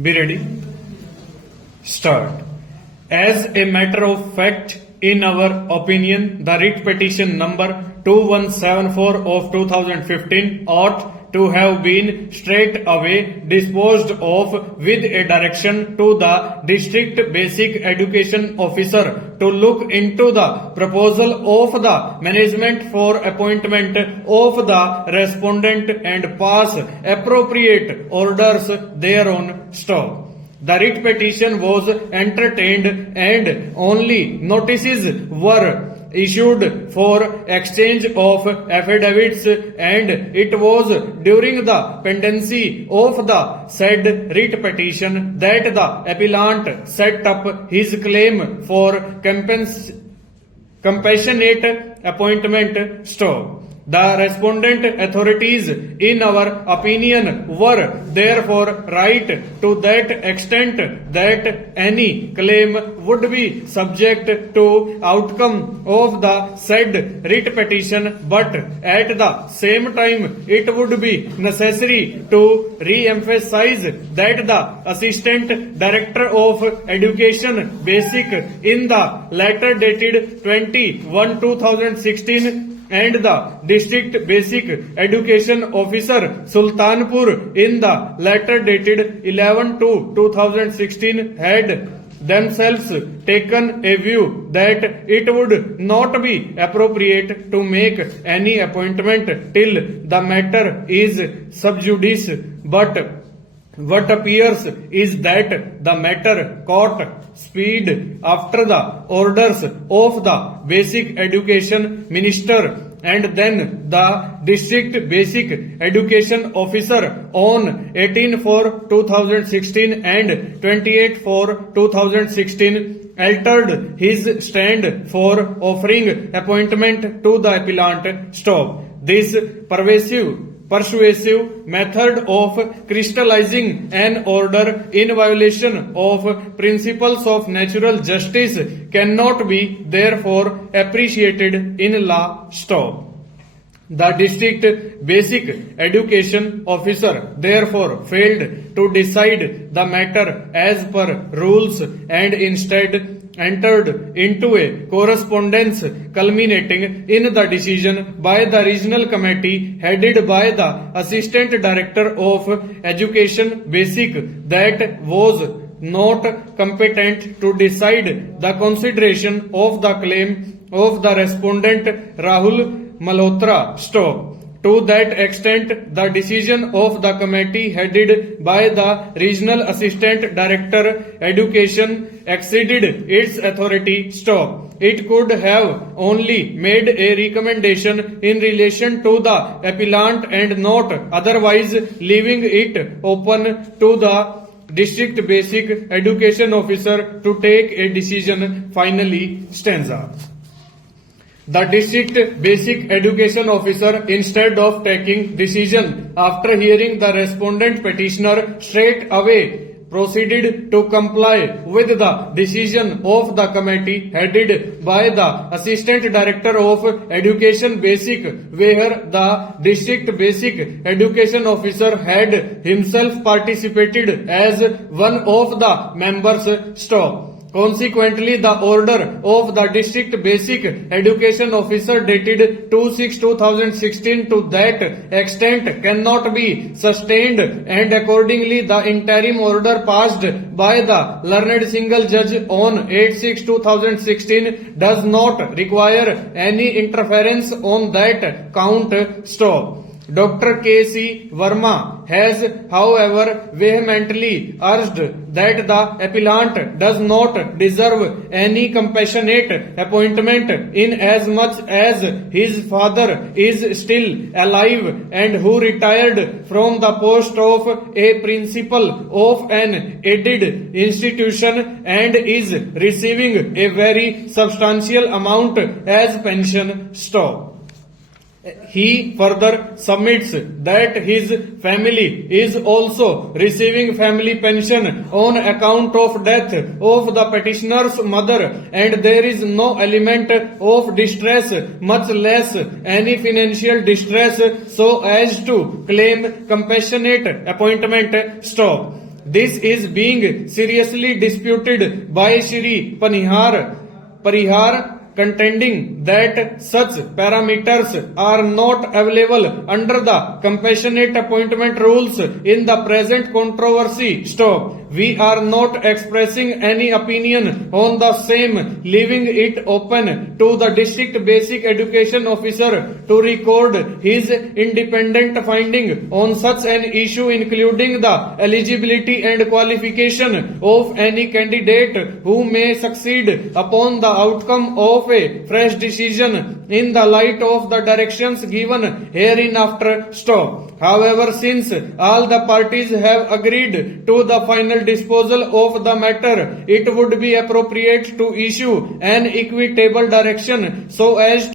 Be ready. Start. As a matter of fact, in our opinion, the writ petition number 2174 of 2015 ought to have been straight away disposed of with a direction to the district basic education officer to look into the proposal of the management for appointment of the respondent and pass appropriate orders thereon. Stop. The writ petition was entertained and only notices were issued for exchange of affidavits, and it was during the pendency of the said writ petition that the appellant set up his claim for compassionate appointment. Stop. The respondent authorities, in our opinion, were therefore right to that extent that any claim would be subject to outcome of the said writ petition, but at the same time it would be necessary to re-emphasize that the Assistant Director of Education Basic in the letter dated 21/2016 and the District Basic Education Officer Sultanpur in the letter dated 11/2016 had themselves taken a view that it would not be appropriate to make any appointment till the matter is sub judice, but what appears is that the matter caught speed after the orders of the Basic Education Minister and then the District Basic Education Officer on 18/4/2016 and 28/4/2016 altered his stand for offering appointment to the appellant. Stop. This persuasive method of crystallizing an order in violation of principles of natural justice cannot be therefore appreciated in law. Stop. The District Basic Education Officer therefore failed to decide the matter as per rules and instead entered into a correspondence culminating in the decision by the regional committee headed by the Assistant Director of Education Basic that was not competent to decide the consideration of the claim of the respondent Rahul Malhotra. Stop. To that extent, the decision of the committee headed by the Regional Assistant Director Education exceeded its authority. Stop. It could have only made a recommendation in relation to the appellant and not otherwise, leaving it open to the District Basic Education Officer to take a decision. Finally, stanza. The District Basic Education Officer, instead of taking decision after hearing the respondent petitioner, straight away proceeded to comply with the decision of the committee headed by the Assistant Director of Education Basic, where the District Basic Education Officer had himself participated as one of the members. Stop. Consequently, the order of the District Basic Education Officer dated 2/6/2016 to that extent cannot be sustained, and accordingly the interim order passed by the learned single judge on 8/6/2016 does not require any interference on that count. Stop. Dr. K.C. Verma has, however, vehemently urged that the appellant does not deserve any compassionate appointment inasmuch as his father is still alive and who retired from the post of a principal of an aided institution and is receiving a very substantial amount as pension. Stop. He further submits that his family is also receiving family pension on account of death of the petitioner's mother, and there is no element of distress, much less any financial distress, so as to claim compassionate appointment. Stop. This is being seriously disputed by Shri Parihar contending that such parameters are not available under the compassionate appointment rules in the present controversy. Stop. We are not expressing any opinion on the same, leaving it open to the district basic education officer to record his independent finding on such an issue, including the eligibility and qualification of any candidate who may succeed upon the outcome of a fresh decision in the light of the directions given hereinafter. Stop. However, since all the parties have agreed to the final disposal of the matter, it would be appropriate to issue an equitable direction so as